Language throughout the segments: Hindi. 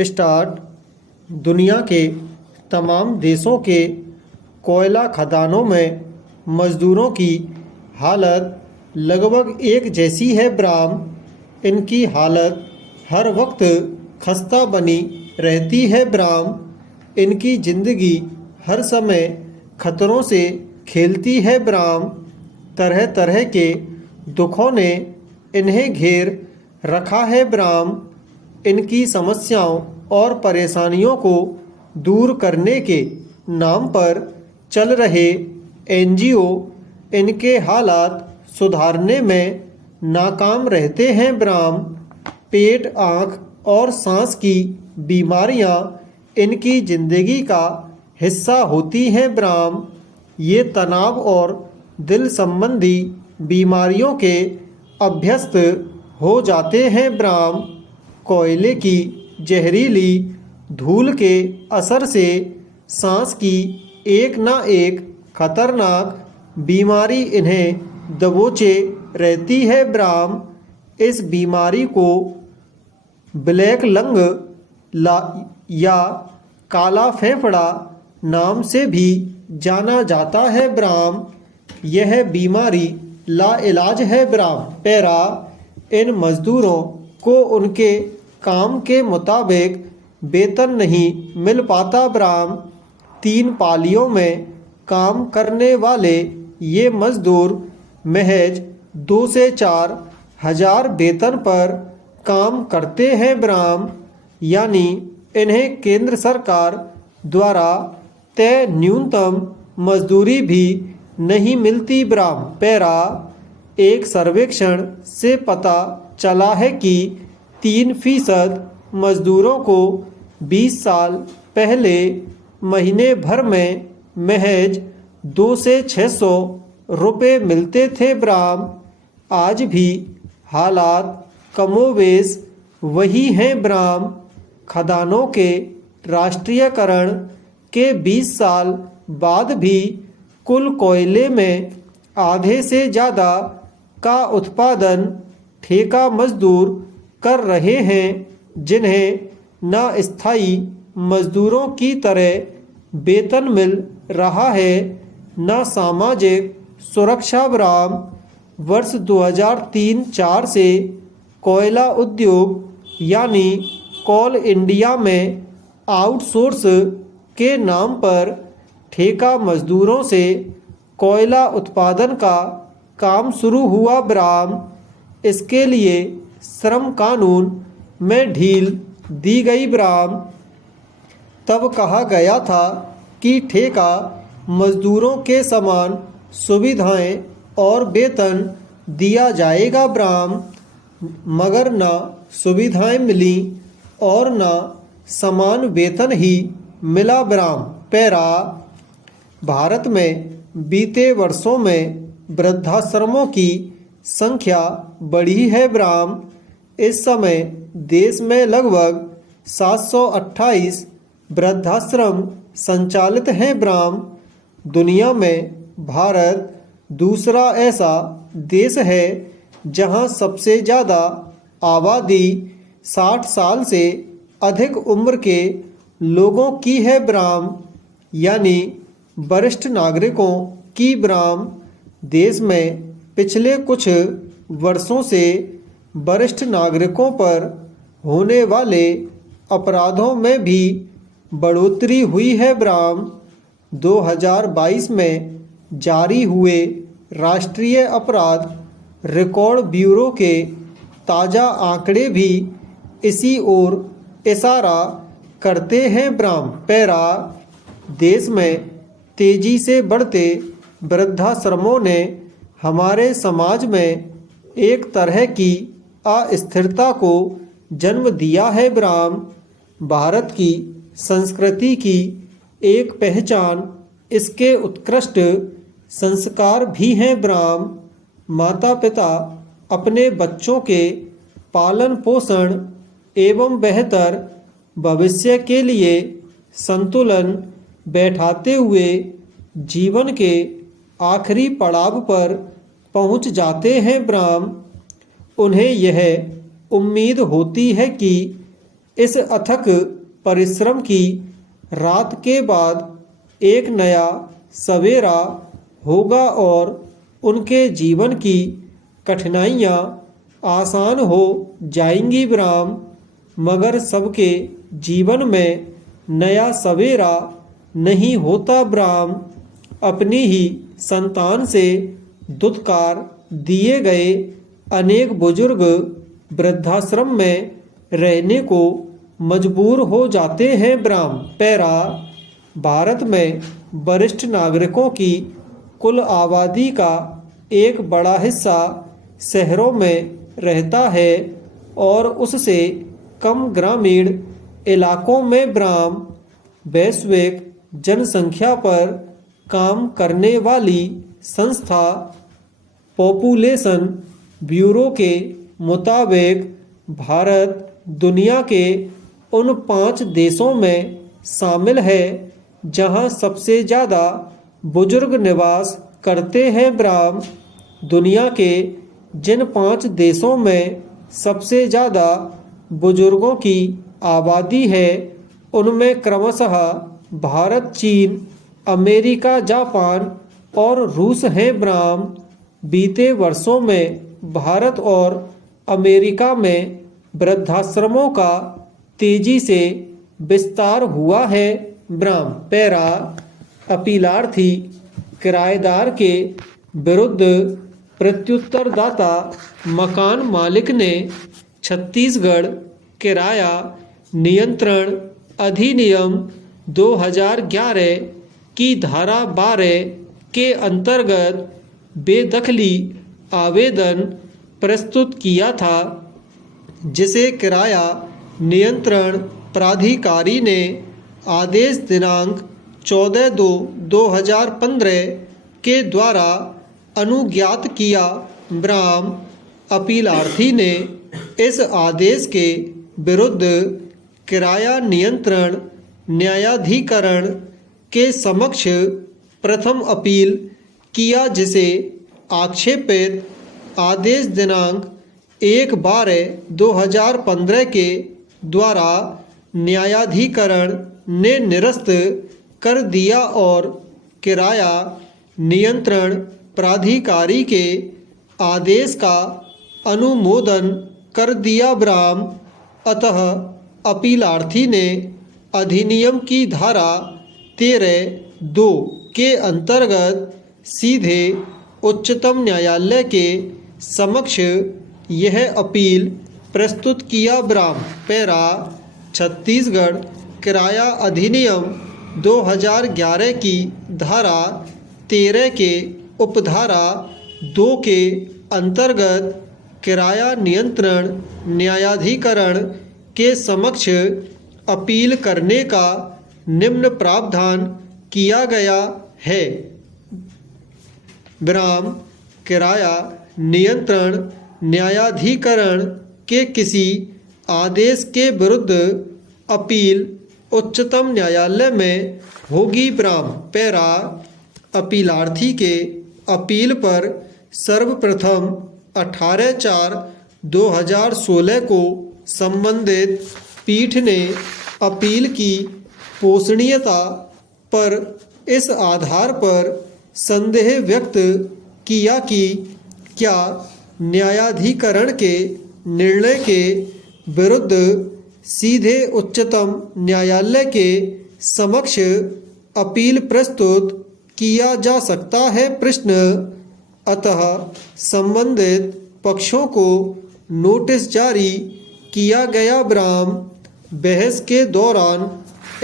स्टार्ट। दुनिया के तमाम देशों के कोयला खदानों में मज़दूरों की हालत लगभग एक जैसी है ब्राह्म। इनकी हालत हर वक्त खस्ता बनी रहती है ब्राह्म। इनकी ज़िंदगी हर समय खतरों से खेलती है ब्राह्म। तरह तरह के दुखों ने इन्हें घेर रखा है ब्राह्म। इनकी समस्याओं और परेशानियों को दूर करने के नाम पर चल रहे एनजीओ इनके हालात सुधारने में नाकाम रहते हैं ब्राह्म। पेट, आँख और सांस की बीमारियां इनकी ज़िंदगी का हिस्सा होती हैं ब्राह्म। ये तनाव और दिल संबंधी बीमारियों के अभ्यस्त हो जाते हैं ब्राह्म। कोयले की जहरीली धूल के असर से सांस की एक ना एक खतरनाक बीमारी इन्हें दबोचे रहती है ब्राह्म। इस बीमारी को ब्लैक लंग या काला फेफड़ा नाम से भी जाना जाता है ब्राह्म। यह बीमारी लाइलाज है ब्राह्म। पैरा, इन मजदूरों को उनके काम के मुताबिक वेतन नहीं मिल पाता ब्राह्म। 3 पालियों में काम करने वाले ये मजदूर महज 2 से 4 हज़ार वेतन पर काम करते हैं ब्राह्म। यानी इन्हें केंद्र सरकार द्वारा तय न्यूनतम मजदूरी भी नहीं मिलती ब्राह्म। पैरा, एक सर्वेक्षण से पता चला है कि 3% मजदूरों को 20 साल पहले महीने भर में महज 2 से 600 रुपये मिलते थे ब्राह्म। आज भी हालात कमोवेश वही हैं ब्राह्म। खदानों के राष्ट्रीयकरण के 20 साल बाद भी कुल कोयले में आधे से ज़्यादा का उत्पादन ठेका मजदूर कर रहे हैं, जिन्हें न स्थायी मजदूरों की तरह वेतन मिल रहा है न सामाजिक सुरक्षा ब्राह्म। वर्ष 2003-4 से कोयला उद्योग यानी कोल इंडिया में आउटसोर्स के नाम पर ठेका मजदूरों से कोयला उत्पादन का काम शुरू हुआ ब्राह्म। इसके लिए श्रम कानून में ढील दी गई ब्राह्म। तब कहा गया था कि ठेका मजदूरों के समान सुविधाएं और वेतन दिया जाएगा ब्राह्म। मगर न सुविधाएं मिली और न समान वेतन ही मिला ब्राह्म। पैरा, भारत में बीते वर्षों में वृद्धाश्रमों की संख्या बढ़ी है ब्राह्म। इस समय देश में लगभग 728 वृद्धाश्रम संचालित हैं ब्राह्म। दुनिया में भारत दूसरा ऐसा देश है जहां सबसे ज़्यादा आबादी 60 साल से अधिक उम्र के लोगों की है ब्राह्म, यानी वरिष्ठ नागरिकों की ब्राह्म। देश में पिछले कुछ वर्षों से वरिष्ठ नागरिकों पर होने वाले अपराधों में भी बढ़ोतरी हुई है ब्राह्म। 2022 में जारी हुए राष्ट्रीय अपराध रिकॉर्ड ब्यूरो के ताज़ा आंकड़े भी इसी ओर इशारा करते हैं ब्राह्म। पैरा, देश में तेजी से बढ़ते वृद्धाश्रमों ने हमारे समाज में एक तरह की अस्थिरता को जन्म दिया है ब्राह्म। भारत की संस्कृति की एक पहचान इसके उत्कृष्ट संस्कार भी हैं ब्राह्म। माता पिता अपने बच्चों के पालन पोषण एवं बेहतर भविष्य के लिए संतुलन बैठाते हुए जीवन के आखिरी पड़ाव पर पहुंच जाते हैं ब्राह्म। उन्हें यह उम्मीद होती है कि इस अथक परिश्रम की रात के बाद एक नया सवेरा होगा और उनके जीवन की कठिनाइयाँ आसान हो जाएंगी ब्राह्म। मगर सबके जीवन में नया सवेरा नहीं होता ब्राह्म। अपनी ही संतान से दुत्कार दिए गए अनेक बुजुर्ग वृद्धाश्रम में रहने को मजबूर हो जाते हैं ब्राह्म। पैरा भारत में वरिष्ठ नागरिकों की कुल आबादी का एक बड़ा हिस्सा शहरों में रहता है और उससे कम ग्रामीण इलाकों में ब्राह्म। वैश्विक जनसंख्या पर काम करने वाली संस्था पॉपुलेशन ब्यूरो के मुताबिक भारत दुनिया के उन 5 देशों में शामिल है जहां सबसे ज़्यादा बुजुर्ग निवास करते हैं ब्राह्म। दुनिया के जिन 5 देशों में सबसे ज़्यादा बुजुर्गों की आबादी है उनमें क्रमशः भारत, चीन, अमेरिका, जापान और रूस हैं ब्राह्म। बीते वर्षों में भारत और अमेरिका में वृद्धाश्रमों का तेजी से विस्तार हुआ है ब्राह्म। पैरा अपीलार्थी किराएदार के विरुद्ध प्रत्युत्तरदाता मकान मालिक ने छत्तीसगढ़ किराया नियंत्रण अधिनियम 2011 की धारा 12 के अंतर्गत बेदखली आवेदन प्रस्तुत किया था, जिसे किराया नियंत्रण प्राधिकारी ने आदेश दिनांक 14/2/2015 के द्वारा अनुज्ञात किया ब्राह्म। अपीलार्थी ने इस आदेश के विरुद्ध किराया नियंत्रण न्यायाधिकरण के समक्ष प्रथम अपील किया, जिसे आक्षेपित आदेश दिनांक 1/12/2015 के द्वारा न्यायाधिकरण ने निरस्त कर दिया और किराया नियंत्रण प्राधिकारी के आदेश का अनुमोदन कर दिया ब्राह्म। अतः अपीलार्थी ने अधिनियम की धारा 13(2) के अंतर्गत सीधे उच्चतम न्यायालय के समक्ष यह अपील प्रस्तुत किया ब्राह्म। पैरा छत्तीसगढ़ किराया अधिनियम 2011 की धारा 13 के उपधारा 2 के अंतर्गत किराया नियंत्रण न्यायाधिकरण के समक्ष अपील करने का निम्न प्रावधान किया गया है ब्राह्म। किराया नियंत्रण न्यायाधिकरण के किसी आदेश के विरुद्ध अपील उच्चतम न्यायालय में होगी ब्राह्म। पैरा अपीलार्थी के अपील पर सर्वप्रथम 18/4/2016 को संबंधित पीठ ने अपील की पोषणीयता पर इस आधार पर संदेह व्यक्त किया कि क्या न्यायाधिकरण के निर्णय के विरुद्ध सीधे उच्चतम न्यायालय के समक्ष अपील प्रस्तुत किया जा सकता है प्रश्न। अतः संबंधित पक्षों को नोटिस जारी किया गया ब्राह्म। बहस के दौरान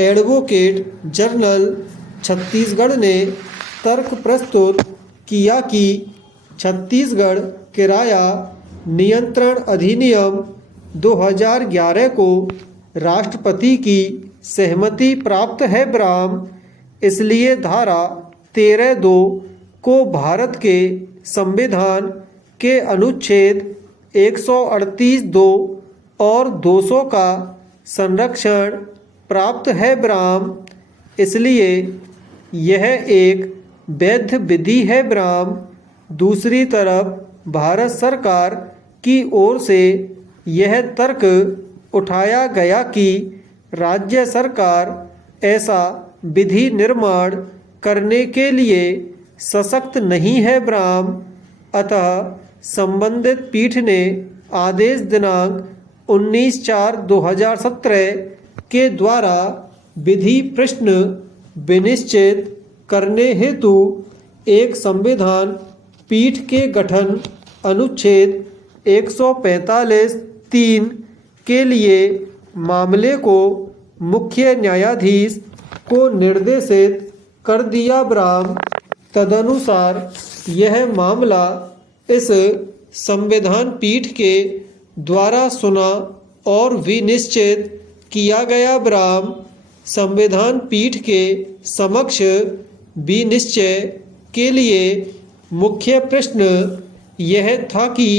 एडवोकेट जनरल छत्तीसगढ़ ने तर्क प्रस्तुत किया कि छत्तीसगढ़ किराया नियंत्रण अधिनियम 2011 को राष्ट्रपति की सहमति प्राप्त है ब्राह्म। इसलिए धारा 13(2) को भारत के संविधान के अनुच्छेद 138(2) और 200 का संरक्षण प्राप्त है ब्राह्म। इसलिए यह एक वैध विधि है ब्राह्म। दूसरी तरफ भारत सरकार की ओर से यह तर्क उठाया गया कि राज्य सरकार ऐसा विधि निर्माण करने के लिए सशक्त नहीं है ब्राह्म, अतः संबंधित पीठ ने आदेश दिनांक 19/4/2017 के द्वारा विधि प्रश्न विनिश्चित करने हेतु एक संविधान पीठ के गठन अनुच्छेद 145(3) के लिए मामले को मुख्य न्यायाधीश को निर्देशित कर दिया ब्राह्म। तदनुसार यह मामला इस संविधान पीठ के द्वारा सुना और विनिश्चित किया गया ब्राह्म। संविधान पीठ के समक्ष विनिश्चय के लिए मुख्य प्रश्न यह था कि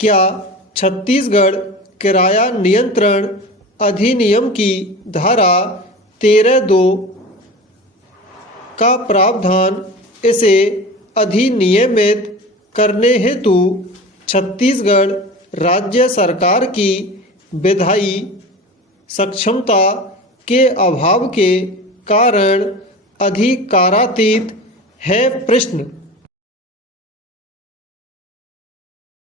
क्या छत्तीसगढ़ किराया नियंत्रण अधिनियम की धारा 13(2) का प्रावधान इसे अधिनियमित करने हेतु छत्तीसगढ़ राज्य सरकार की विधायी सक्षमता के अभाव के कारण अधिकारातीत है। प्रश्न